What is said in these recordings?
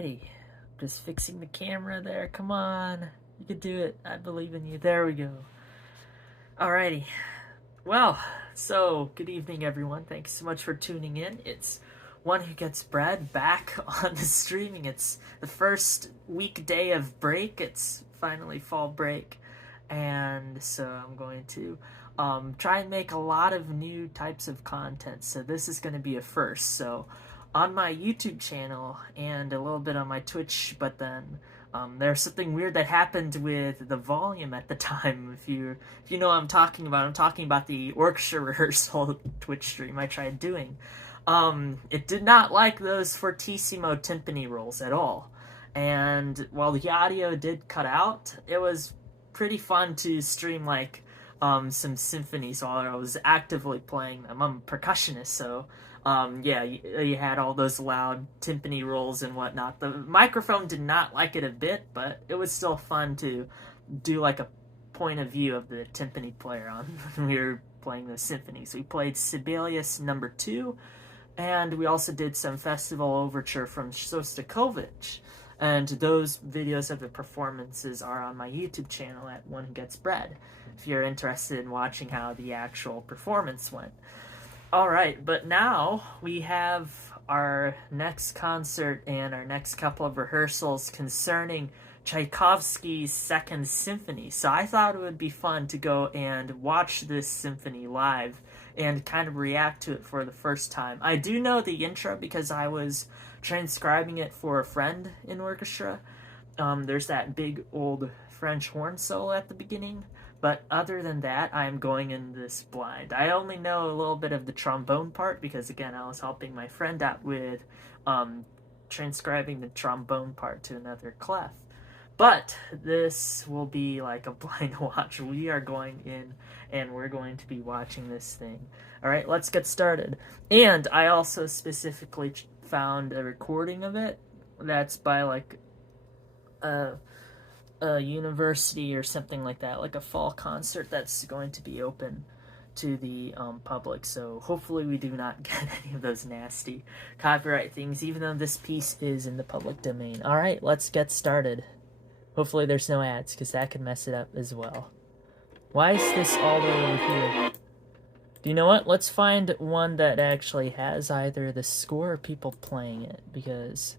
Alrighty, just fixing the camera there. Come on, you can do it. I believe in you. There we go. Alrighty, well, so good evening, everyone. Thanks so much for tuning in. It's One Who Gets Bread back on the streaming. It's the first weekday of break. It's finally fall break, and so I'm going to try and make a lot of new types of content. So this is going to be a first. So on my YouTube channel and a little bit on my Twitch, but then there's something weird that happened with the volume at the time. If you know what I'm talking about the orchestra rehearsal Twitch stream I tried doing. It did not like those fortissimo timpani rolls at all. And while the audio did cut out, it was pretty fun to stream like some symphonies while I was actively playing them. I'm a percussionist, so yeah, you had all those loud timpani rolls and whatnot. The microphone did not like it a bit, but it was still fun to do like a point of view of the timpani player on when we were playing those symphonies. We played Sibelius No.2, and we also did some festival overture from Shostakovich. And those videos of the performances are on my YouTube channel at One Who Gets Bread, if you're interested in watching how the actual performance went. Alright, but now we have our next concert and our next couple of rehearsals concerning Tchaikovsky's Second Symphony. So I thought it would be fun to go and watch this symphony live and kind of react to it for the first time. I do know the intro because I was transcribing it for a friend in orchestra. There's that big old French horn solo at the beginning, but other than that, I'm going in this blind. I only know a little bit of the trombone part because, again, I was helping my friend out with transcribing the trombone part to another clef. But this will be like a blind watch. We are going in and we're going to be watching this thing. Alright, let's get started. And I also specifically found a recording of it that's by like a university or something like that, like a fall concert that's going to be open to the public. So hopefully we do not get any of those nasty copyright things, even though this piece is in the public domain. Alright, let's get started. Hopefully there's no ads, because that could mess it up as well. Why is this all the way over here? Do you know what? Let's find one that actually has either the score or people playing it, because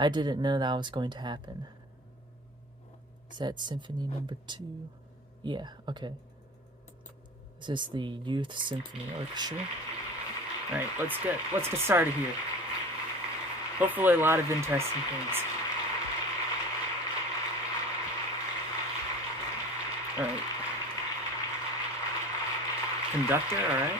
I didn't know that was going to happen. Is that Symphony number 2? Yeah, okay. This is the Youth Symphony Orchestra. Alright, let's get started here. Hopefully a lot of interesting things. Alright. Conductor, alright.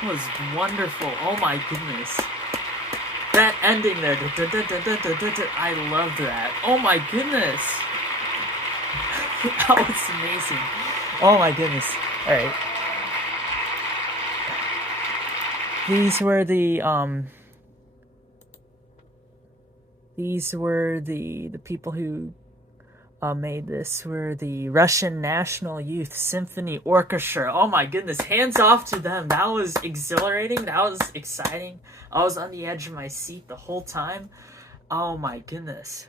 That was wonderful. Oh my goodness. That ending there. I loved that. Oh my goodness. That was amazing. Oh my goodness. Alright. These were the people who made this were the Russian National Youth Symphony Orchestra. Oh my goodness, hands off to them. That was exhilarating. That was exciting. I was on the edge of my seat the whole time. Oh my goodness.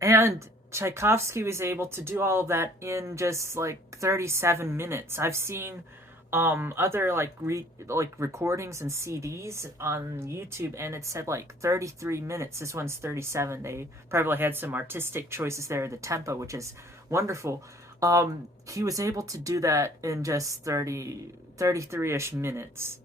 And Tchaikovsky was able to do all of that in just like 37 minutes. I've seen other like recordings and CDs on YouTube, and it said like 33 minutes. This one's 37. They probably had some artistic choices there, the tempo, which is wonderful. He was able to do that in just 33-ish minutes.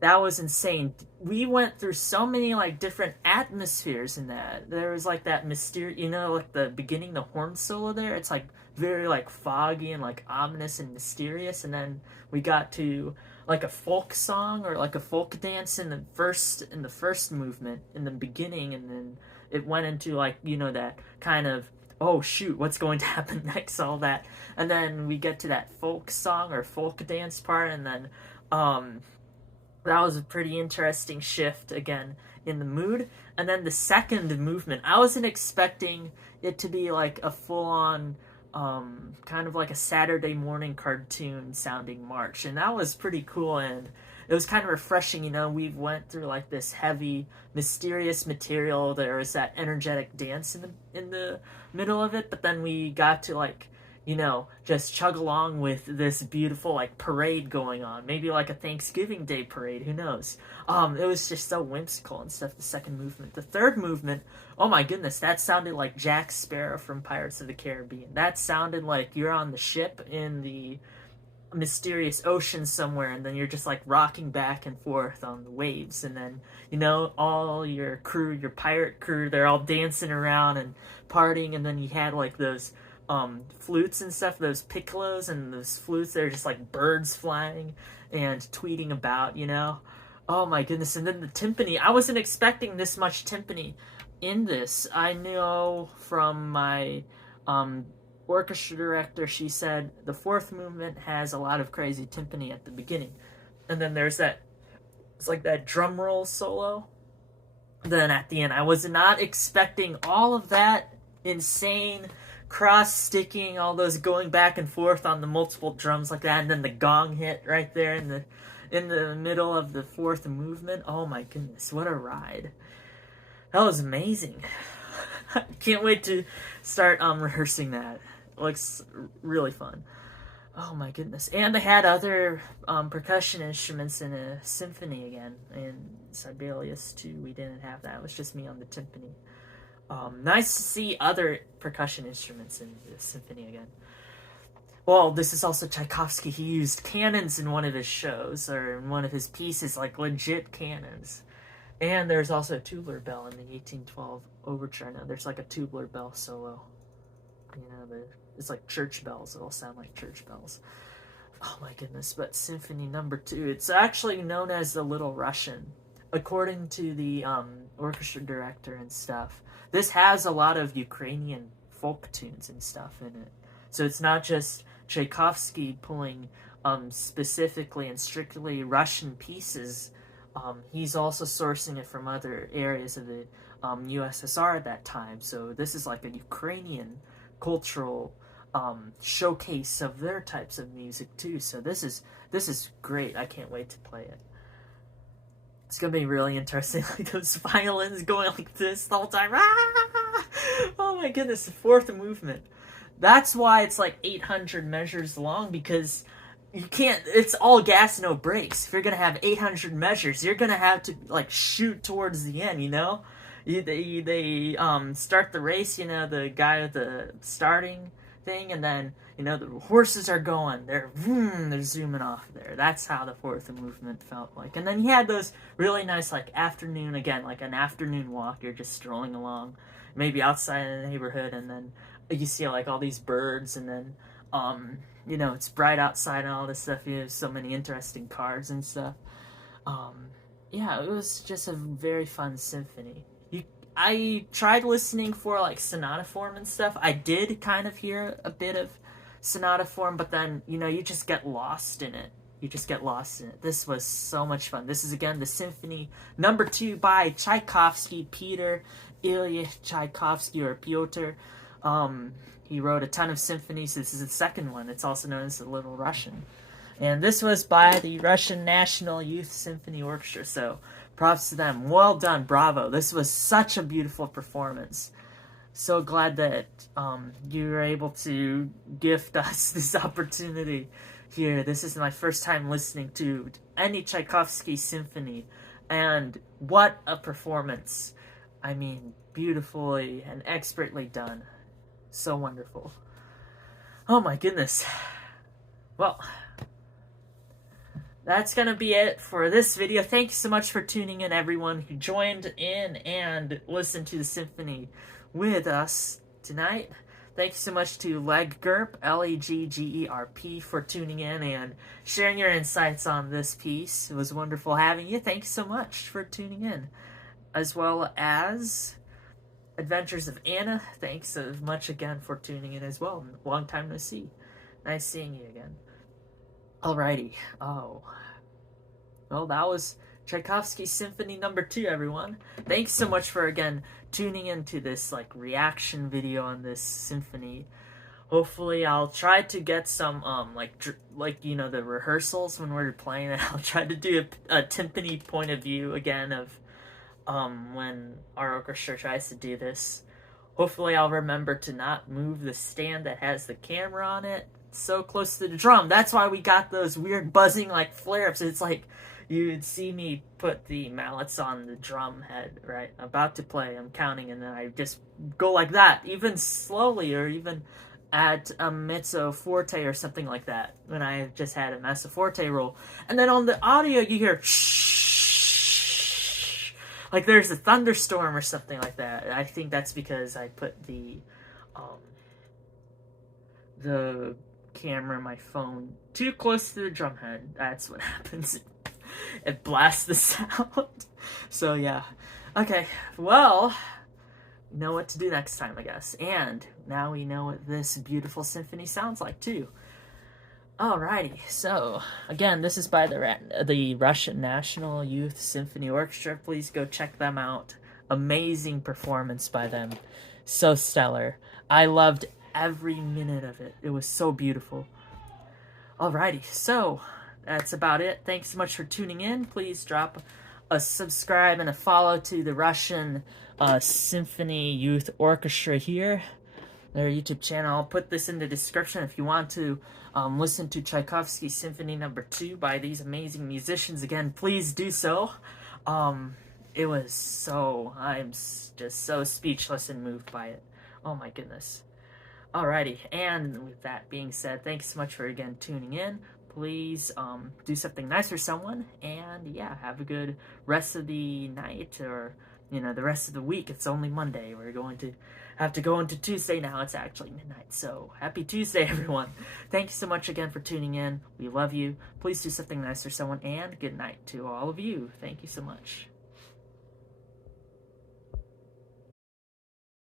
That was insane. We went through so many like different atmospheres in that. There was like that mysterious, like the beginning, the horn solo there. It's like very like foggy and like ominous and mysterious, and then we got to like a folk song or like a folk dance in the first movement in the beginning, and then it went into like that kind of, oh shoot, what's going to happen next, all that, and then we get to that folk song or folk dance part, and then that was a pretty interesting shift again in the mood. And then the second movement, I wasn't expecting it to be like a full-on kind of like a Saturday morning cartoon sounding march, and that was pretty cool, and it was kind of refreshing. We went through like this heavy, mysterious material. There was that energetic dance in the middle of it, but then we got to like just chug along with this beautiful like parade going on, maybe like a Thanksgiving Day parade, who knows. It was just so whimsical and stuff. The second movement. The third movement, oh my goodness, that sounded like Jack Sparrow from Pirates of the Caribbean. That sounded like you're on the ship in the mysterious ocean somewhere, and then you're just like rocking back and forth on the waves, and then all your crew, your pirate crew, they're all dancing around and partying, and then you had like those flutes and stuff, those piccolos and those flutes, they're just like birds flying and tweeting about, Oh my goodness. And then the timpani, I wasn't expecting this much timpani in this. I know from my orchestra director, she said the fourth movement has a lot of crazy timpani at the beginning. And then there's that, it's like that drum roll solo. Then at the end, I was not expecting all of that insane cross-sticking, all those going back and forth on the multiple drums like that, and then the gong hit right there in the middle of the fourth movement. Oh my goodness, what a ride. That was amazing. Can't wait to start rehearsing that. It looks really fun. Oh my goodness. And they had other percussion instruments in a symphony again. In Sibelius too, we didn't have that. It was just me on the timpani. Nice to see other percussion instruments in the symphony again. Well, this is also Tchaikovsky. He used cannons in one of his shows, or in one of his pieces, like legit cannons. And there's also a tubular bell in the 1812 overture. Now there's like a tubular bell solo. You know, it's like church bells. It'll sound like church bells. Oh my goodness. But Symphony No. 2, it's actually known as the Little Russian. According to the orchestra director and stuff, this has a lot of Ukrainian folk tunes and stuff in it. So it's not just Tchaikovsky pulling specifically and strictly Russian pieces. He's also sourcing it from other areas of the USSR at that time. So this is like a Ukrainian cultural showcase of their types of music too. So this is great. I can't wait to play it. It's gonna be really interesting, like those violins going like this the whole time. Ah! Oh my goodness, the fourth movement. That's why it's like 800 measures long, because you can't, it's all gas, no brakes. If you're gonna have 800 measures, you're gonna have to like shoot towards the end, you know? They start the race, you know, the guy with the starting thing, and then, you know, the horses are going, they're zooming off there. That's how the fourth movement felt like. And then you had those really nice, like, afternoon, again, like an afternoon walk. You're just strolling along, maybe outside in the neighborhood, and then you see, like, all these birds, and then, you know, it's bright outside and all this stuff. You have so many interesting cars and stuff. Yeah, it was just a very fun symphony. I tried listening for, like, sonata form and stuff. I did kind of hear a bit of sonata form, but then, you know, you just get lost in it. You just get lost in it. This was so much fun. This is, again, the Symphony No. 2 by Tchaikovsky, Peter Ilyich Tchaikovsky, or Pyotr. He wrote a ton of symphonies. This is the second one. It's also known as the Little Russian. And this was by the Russian National Youth Symphony Orchestra, so props to them. Well done, bravo. This was such a beautiful performance. So glad that you were able to gift us this opportunity here. This is my first time listening to any Tchaikovsky symphony, and what a performance. I mean, beautifully and expertly done. So wonderful. Oh my goodness. Well, that's going to be it for this video. Thank you so much for tuning in, everyone who joined in and listened to the symphony with us tonight. Thank you so much to Leggerp, Leggerp, for tuning in and sharing your insights on this piece. It was wonderful having you. Thank you so much for tuning in. As well as Adventures of Anna. Thanks so much again for tuning in as well. Long time no see. Nice seeing you again. Alrighty. Oh. Well, that was Tchaikovsky Symphony No. 2, everyone. Thanks so much for, again, tuning into this, like, reaction video on this symphony. Hopefully, I'll try to get some, like, you know, the rehearsals when we're playing it. I'll try to do a timpani point of view, again, of, when our orchestra tries to do this. Hopefully, I'll remember to not move the stand that has the camera on it so close to the drum. That's why we got those weird buzzing, like, flare-ups. It's like you'd see me put the mallets on the drum head, right? About to play, I'm counting, and then I just go like that, even slowly, or even at a mezzo forte or something like that, when I just had a mezzo forte roll. And then on the audio, you hear shh, like there's a thunderstorm or something like that. I think that's because I put the camera, my phone, too close to the drum head. That's what happens. It blasts the sound. So yeah. Okay, well, we know what to do next time, I guess. And now we know what this beautiful symphony sounds like too. Alrighty, so again, this is by the Russian National Youth Symphony Orchestra. Please go check them out. Amazing performance by them, so stellar. I loved every minute of it. It was so beautiful. Alrighty, so that's about it. Thanks so much for tuning in. Please drop a subscribe and a follow to the Russian Symphony Youth Orchestra here, their YouTube channel. I'll put this in the description if you want to listen to Tchaikovsky Symphony No.2 by these amazing musicians. Again, please do so. It was so, just so speechless and moved by it. Oh my goodness. Alrighty, and with that being said, thanks so much for again tuning in. Please do something nice for someone, and yeah, have a good rest of the night, or the rest of the week. It's only Monday. We're going to have to go into Tuesday now. It's actually midnight, so happy Tuesday, everyone. Thank you so much again for tuning in. We love you. Please do something nice for someone, and good night to all of you. Thank you so much.